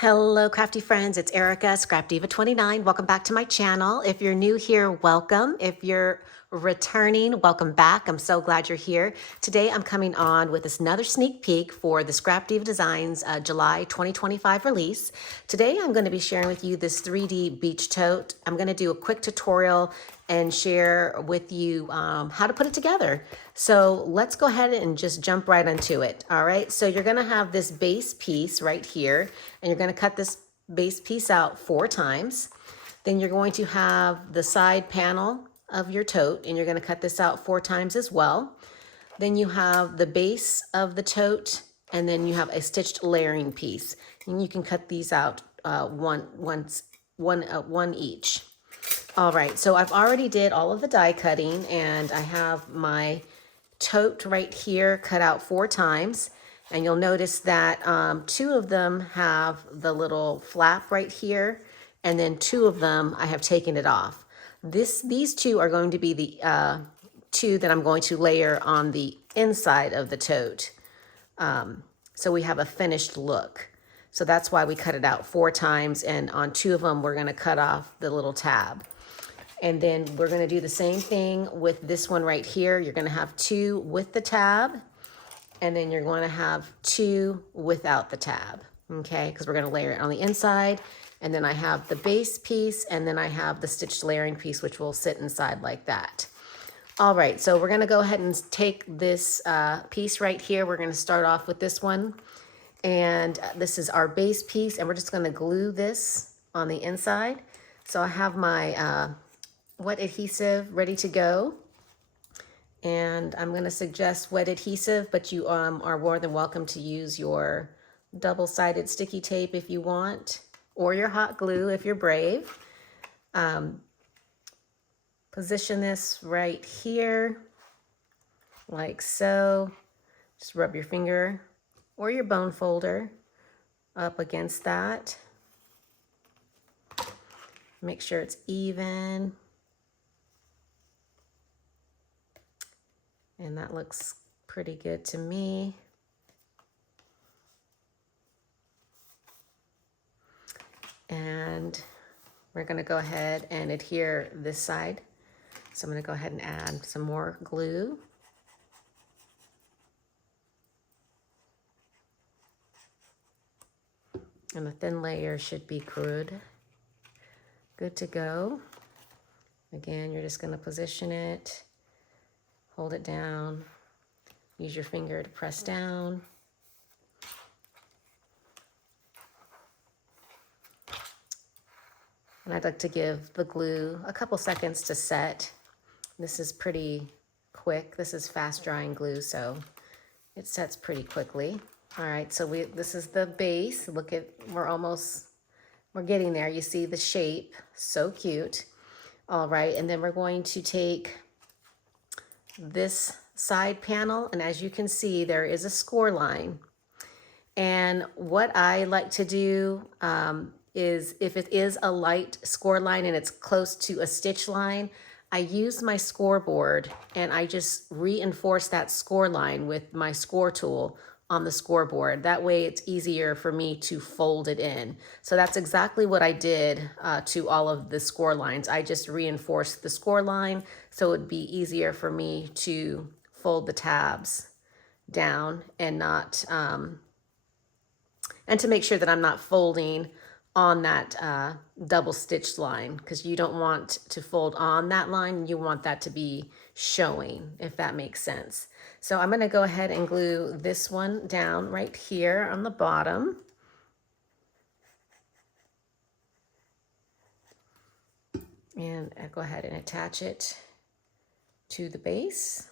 Hello, crafty friends. It's Erica, ScrapDiva 29. Welcome back to my channel. If you're new here, welcome. If you're returning, welcome back. I'm so glad you're here. Today, I'm coming on with another sneak peek for the ScrapDiva Designs July 2025 release. Today, I'm going to be sharing with you this 3D beach tote. I'm going to do a quick tutorial and share with you how to put it together. So let's go ahead and just jump right into it. All right, so you're gonna have this base piece right here, and you're gonna cut this base piece out 4 times. Then you're going to have the side panel of your tote, and you're gonna cut this out 4 times as well. Then you have the base of the tote, and then you have a stitched layering piece. And you can cut these out one each. All right, so I've already did all of the die cutting, and I have my tote right here cut out 4 times. And you'll notice that 2 of them have the little flap right here, and then 2 of them I have taken it off. These 2 are going to be the 2 that I'm going to layer on the inside of the tote. So we have a finished look. So that's why we cut it out 4 times, and on 2 of them we're going to cut off the little tab. And then we're going to do the same thing with this one right here. You're going to have 2 with the tab, and then you're going to have 2 without the tab, okay? Because we're going to layer it on the inside, and then I have the base piece, and then I have the stitched layering piece, which will sit inside like that. All right, so we're going to go ahead and take this piece right here. We're going to start off with this one, and this is our base piece, and we're just going to glue this on the inside. So I have my wet adhesive ready to go, and I'm going to suggest wet adhesive, but you are more than welcome to use your double-sided sticky tape if you want, or your hot glue if you're brave. Position this right here like so. Just rub your finger or your bone folder up against that. Make sure it's even. And that looks pretty good to me. And we're going to go ahead and adhere this side. So I'm going to go ahead and add some more glue. And the thin layer should be good to go. Again, you're just going to position it. Hold it down, use your finger to press down. And I'd like to give the glue a couple seconds to set. This is pretty quick. This is fast drying glue, so it sets pretty quickly. All right, so this is the base. Look at, we're getting there. You see the shape, so cute. All right, and then we're going to take this side panel, and as you can see, there is a score line. And what I like to do is, if it is a light score line and it's close to a stitch line, I use my scoreboard and I just reinforce that score line with my score tool on the scoreboard. That way it's easier for me to fold it in. So that's exactly what I did to all of the score lines. I just reinforced the score line so it'd be easier for me to fold the tabs down and not, and to make sure that I'm not folding on that double stitched line, because you don't want to fold on that line. You want that to be showing, if that makes sense. So I'm going to go ahead and glue this one down right here on the bottom. And I'll go ahead and attach it to the base.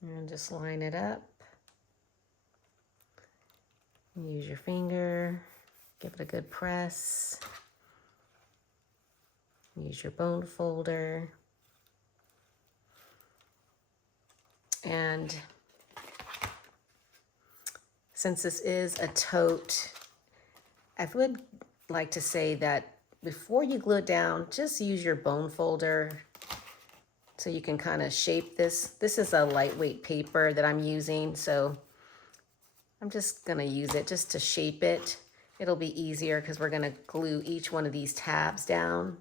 And just line it up. Use your finger. Give it a good press. Use your bone folder. And since this is a tote, I would like to say that before you glue it down, just use your bone folder so you can kind of shape this. This is a lightweight paper that I'm using, so I'm just gonna use it just to shape it. it'll be easier because we're gonna glue each one of these tabs down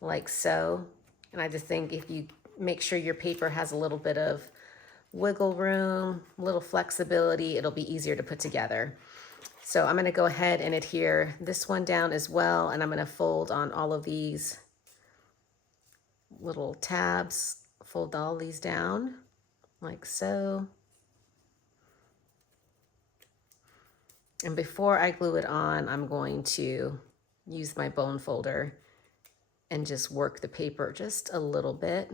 like so. And I just think if you make sure your paper has a little bit of wiggle room, a little flexibility, it'll be easier to put together. So I'm gonna go ahead and adhere this one down as well, and I'm gonna fold on all of these little tabs, fold all these down like so. And before I glue it on, I'm going to use my bone folder and just work the paper just a little bit.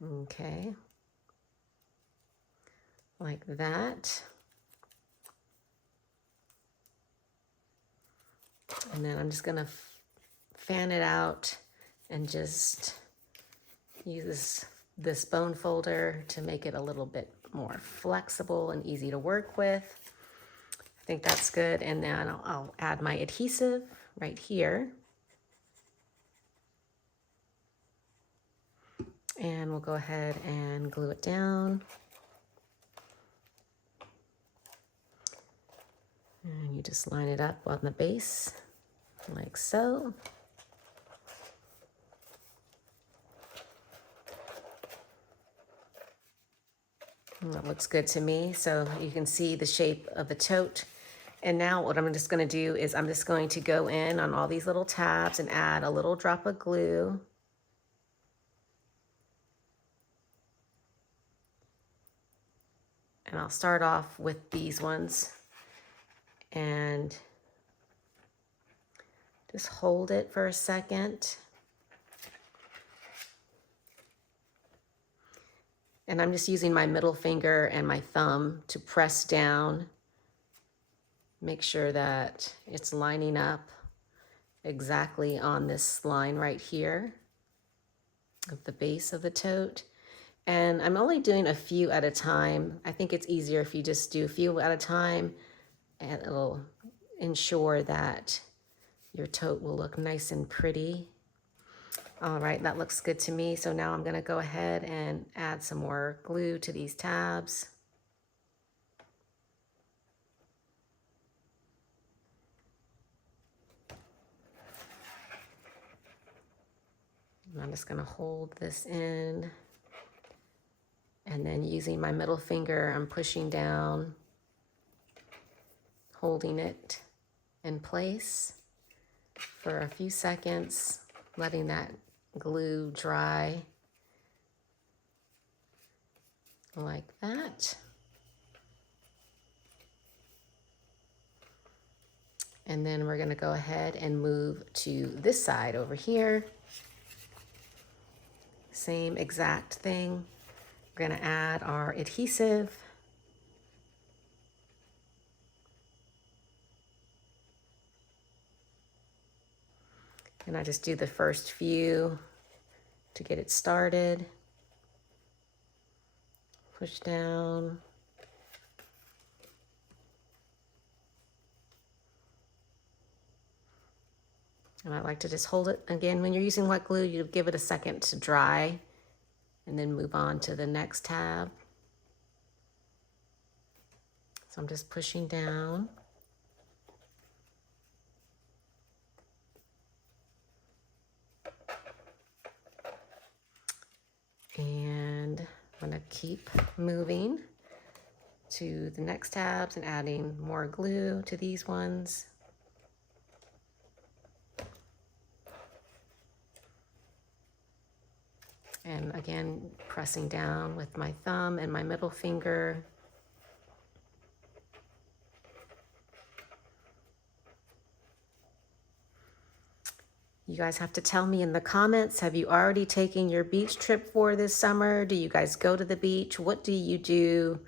Okay, like that. And then I'm just gonna fan it out and just use this bone folder to make it a little bit more flexible and easy to work with. I think that's good. And then I'll add my adhesive right here. And we'll go ahead and glue it down. And you just line it up on the base like so. And that looks good to me. So you can see the shape of the tote. And now what I'm just going to do is I'm just going to go in on all these little tabs and add a little drop of glue. And I'll start off with these ones and just hold it for a second. And I'm just using my middle finger and my thumb to press down. Make sure that it's lining up exactly on this line right here of the base of the tote. And I'm only doing a few at a time. I think it's easier if you just do a few at a time, and it'll ensure that your tote will look nice and pretty. All right, that looks good to me. So now I'm gonna go ahead and add some more glue to these tabs. And I'm just gonna hold this in. And then using my middle finger, I'm pushing down, holding it in place for a few seconds, letting that glue dry like that. And then we're gonna go ahead and move to this side over here. Same exact thing. We're gonna add our adhesive. And I just do the first few to get it started. Push down. And I like to just hold it. Again, when you're using wet glue, you give it a second to dry and then move on to the next tab. So I'm just pushing down. And I'm gonna keep moving to the next tabs and adding more glue to these ones. And again, pressing down with my thumb and my middle finger. You guys have to tell me in the comments, have you already taken your beach trip for this summer? Do you guys go to the beach? What do you do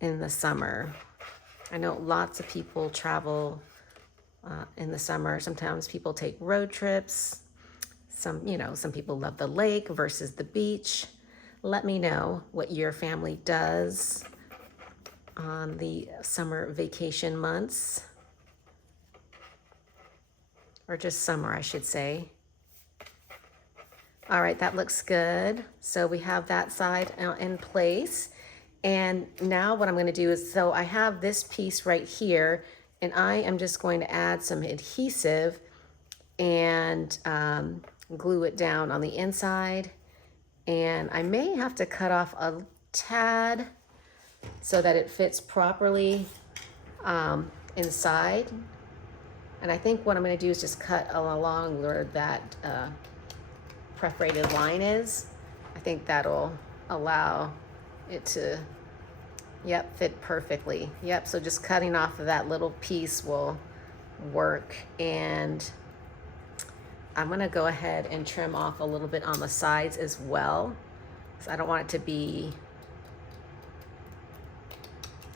in the summer? I know lots of people travel in the summer. Sometimes people take road trips. Some people love the lake versus the beach. Let me know what your family does on the summer vacation months. Or just summer, I should say. All right, that looks good. So we have that side in place. And now what I'm going to do is, so I have this piece right here, and I am just going to add some adhesive and glue it down on the inside. And I may have to cut off a tad so that it fits properly inside. And I think what I'm going to do is just cut along where that perforated line is. I think that'll allow it to, yep, fit perfectly. Yep, so just cutting off of that little piece will work. And I'm gonna go ahead and trim off a little bit on the sides as well, because I don't want it to be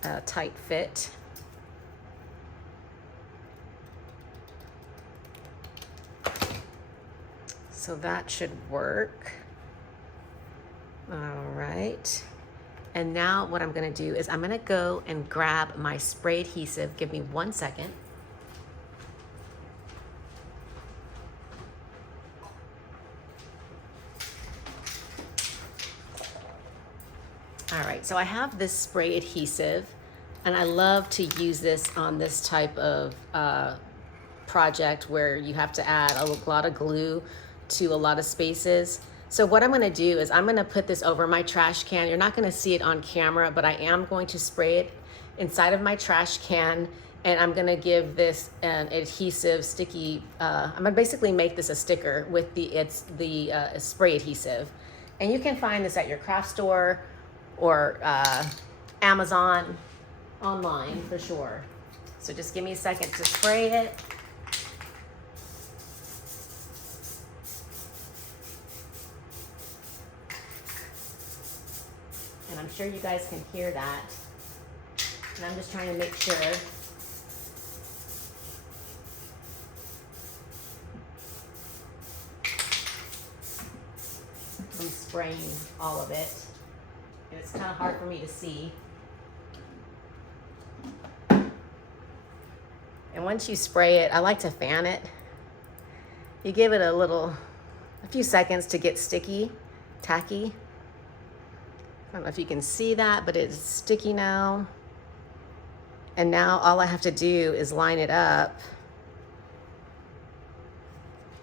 a tight fit. So that should work. All right. And now what I'm gonna do is I'm gonna go and grab my spray adhesive. Give me 1 second. All right, so I have this spray adhesive, and I love to use this on this type of project where you have to add a lot of glue to a lot of spaces. So what I'm gonna do is I'm gonna put this over my trash can. You're not gonna see it on camera, but I am going to spray it inside of my trash can, and I'm gonna give this an adhesive sticky, I'm gonna basically make this a sticker with the spray adhesive. And you can find this at your craft store or Amazon, online for sure. So just give me a second to spray it. And I'm sure you guys can hear that. And I'm just trying to make sure I'm spraying all of it. And it's kind of hard for me to see. And once you spray it, I like to fan it. You give it a few seconds to get sticky, tacky. I don't know if you can see that, but it's sticky now. And now all I have to do is line it up.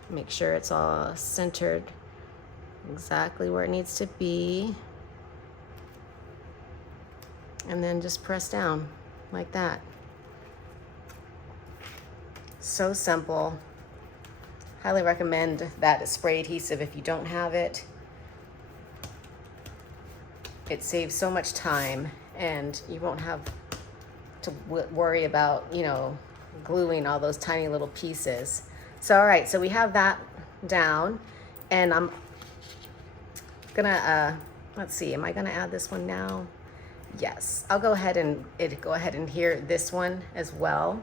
Make sure it's all centered exactly where it needs to be. And then just press down like that. So simple. Highly recommend that spray adhesive if you don't have it. It saves so much time, and you won't have to worry about, gluing all those tiny little pieces. So, all right, so we have that down, and I'm gonna, let's see, am I gonna add this one now? Yes, I'll go ahead and adhere this one as well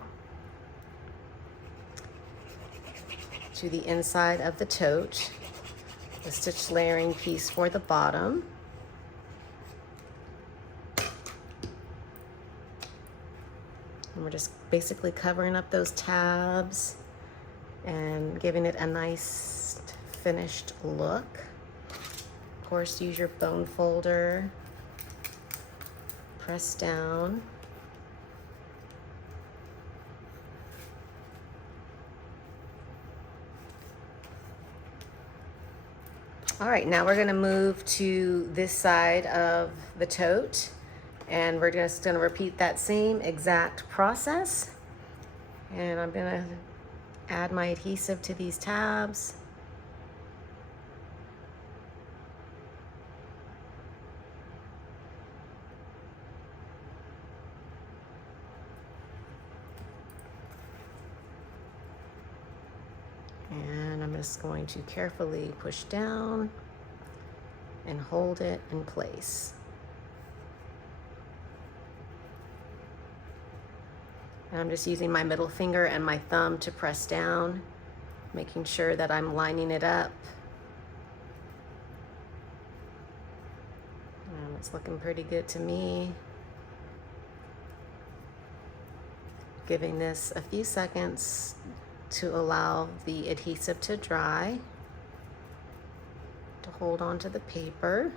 to the inside of the tote, the stitch layering piece for the bottom. And we're just basically covering up those tabs and giving it a nice finished look. Of course, use your bone folder. Press down. All right, now we're gonna move to this side of the tote, and we're just gonna repeat that same exact process. And I'm gonna add my adhesive to these tabs. And I'm just going to carefully push down and hold it in place. And I'm just using my middle finger and my thumb to press down, making sure that I'm lining it up. And it's looking pretty good to me. Giving this a few seconds to allow the adhesive to dry, to hold on to the paper.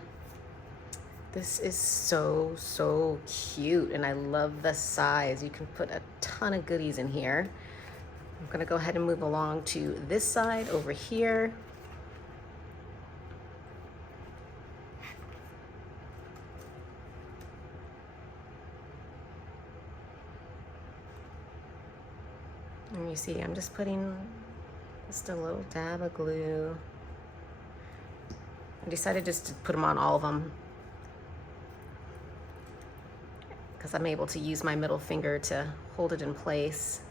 This is so cute, and I love the size. You can put a ton of goodies in here. I'm gonna go ahead and move along to this side over here. And you see, I'm just putting just a little dab of glue. I decided just to put them on all of them because I'm able to use my middle finger to hold it in place.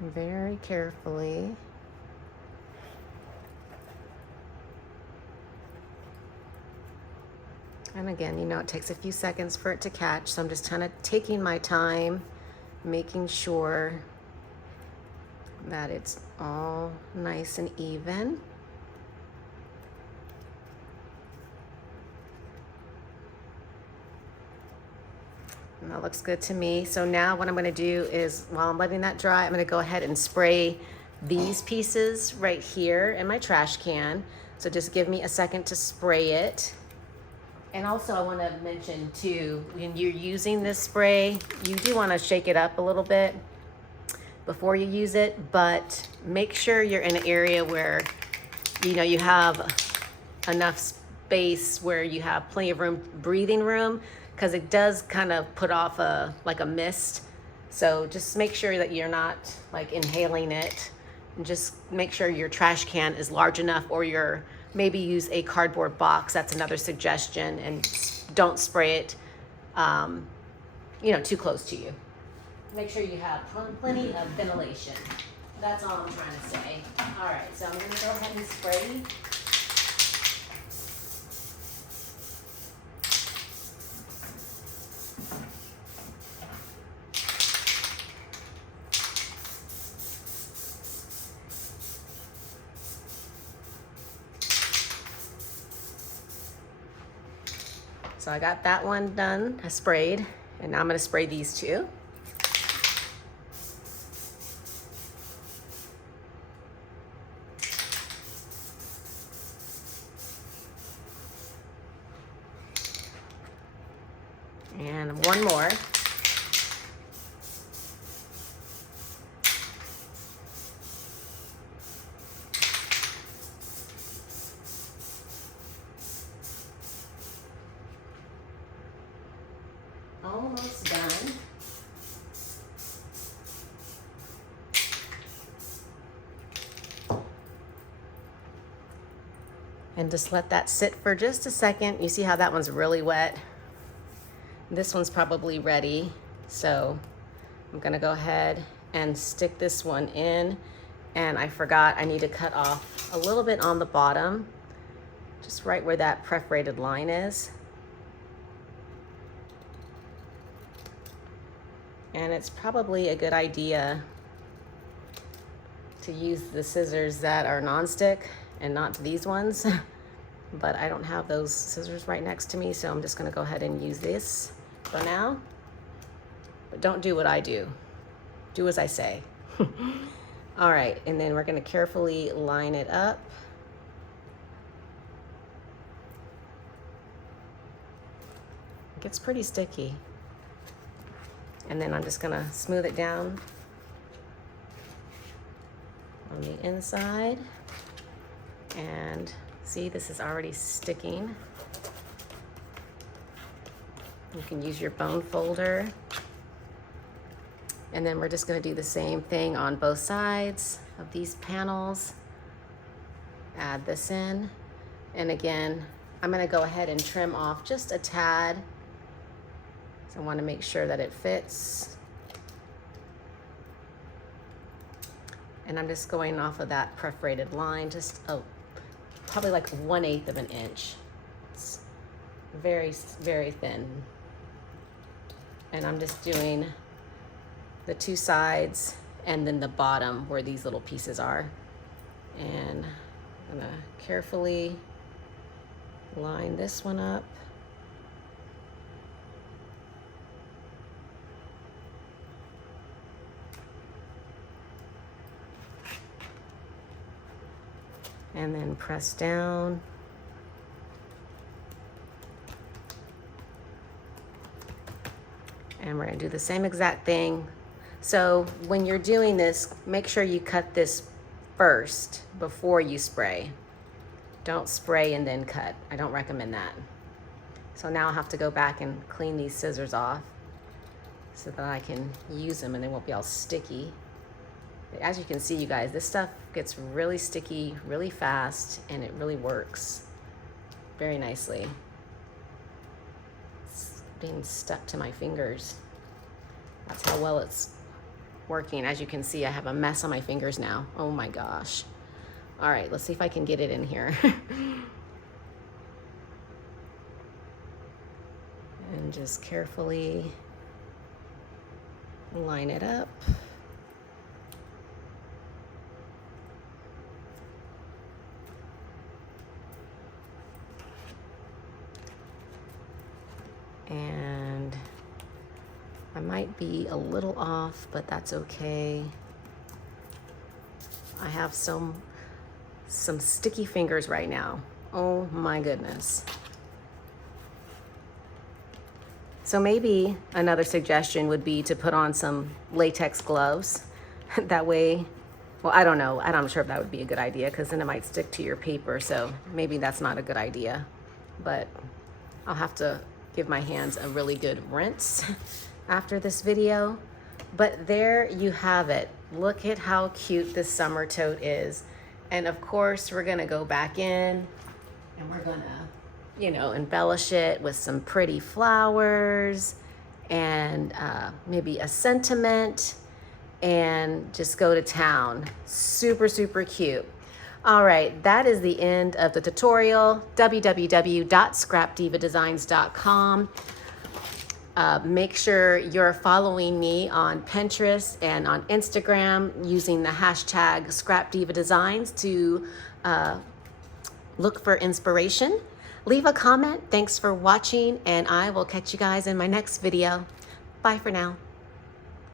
Very carefully. And again, you know, it takes a few seconds for it to catch, so I'm just kind of taking my time, making sure that it's all nice and even. And that looks good to me. So now what I'm gonna do is, while I'm letting that dry, I'm gonna go ahead and spray these pieces right here in my trash can. So just give me a second to spray it. And also I want to mention too, when you're using this spray, you do want to shake it up a little bit before you use it, but make sure you're in an area where, you know, you have enough space where you have plenty of room, breathing room, because it does kind of put off like a mist. So just make sure that you're not like inhaling it, and just make sure your trash can is large enough, or maybe use a cardboard box. That's another suggestion, and don't spray it, you know, too close to you. Make sure you have plenty of ventilation. That's all I'm trying to say. All right, so I'm gonna go ahead and spray. So I got that one done, I sprayed, and now I'm gonna spray these two. And one more. Almost done. And just let that sit for just a second. You see how that one's really wet? This one's probably ready. So I'm gonna go ahead and stick this one in. And I forgot, I need to cut off a little bit on the bottom, just right where that perforated line is. And it's probably a good idea to use the scissors that are nonstick and not these ones. But I don't have those scissors right next to me, so I'm just gonna go ahead and use this for now. But don't do what I do. Do as I say. All right, and then we're gonna carefully line it up. It gets pretty sticky. And then I'm just gonna smooth it down on the inside. And see, this is already sticking. You can use your bone folder. And then we're just gonna do the same thing on both sides of these panels. Add this in. And again, I'm gonna go ahead and trim off just a tad. So I wanna make sure that it fits. And I'm just going off of that perforated line, just probably like 1/8 of an inch. It's very, very thin. And I'm just doing the two sides and then the bottom where these little pieces are. And I'm gonna carefully line this one up. and then press down. And we're gonna do the same exact thing. So when you're doing this, make sure you cut this first before you spray. Don't spray and then cut. I don't recommend that. So now I'll have to go back and clean these scissors off so that I can use them and they won't be all sticky. As you can see, you guys, this stuff gets really sticky really fast, and it really works very nicely. It's being stuck to my fingers. That's how well it's working. As you can see, I have a mess on my fingers now. Oh my gosh. All right, let's see if I can get it in here. And just carefully line it up. And I might be a little off, but that's okay. I have some sticky fingers right now. Oh my goodness. So maybe another suggestion would be to put on some latex gloves. That way, well, I don't know. I'm not sure if that would be a good idea, because then it might stick to your paper. So maybe that's not a good idea, but I'll have to give my hands a really good rinse after this video. But there you have it. Look at how cute this summer tote is. And of course, we're gonna go back in and we're gonna, you know, embellish it with some pretty flowers and maybe a sentiment, and just go to town. Super, super cute. All right, that is the end of the tutorial. www.scrapdivadesigns.com. Make sure you're following me on Pinterest and on Instagram using the hashtag ScrapDivaDesigns to look for inspiration. Leave a comment. Thanks for watching, and I will catch you guys in my next video. Bye for now.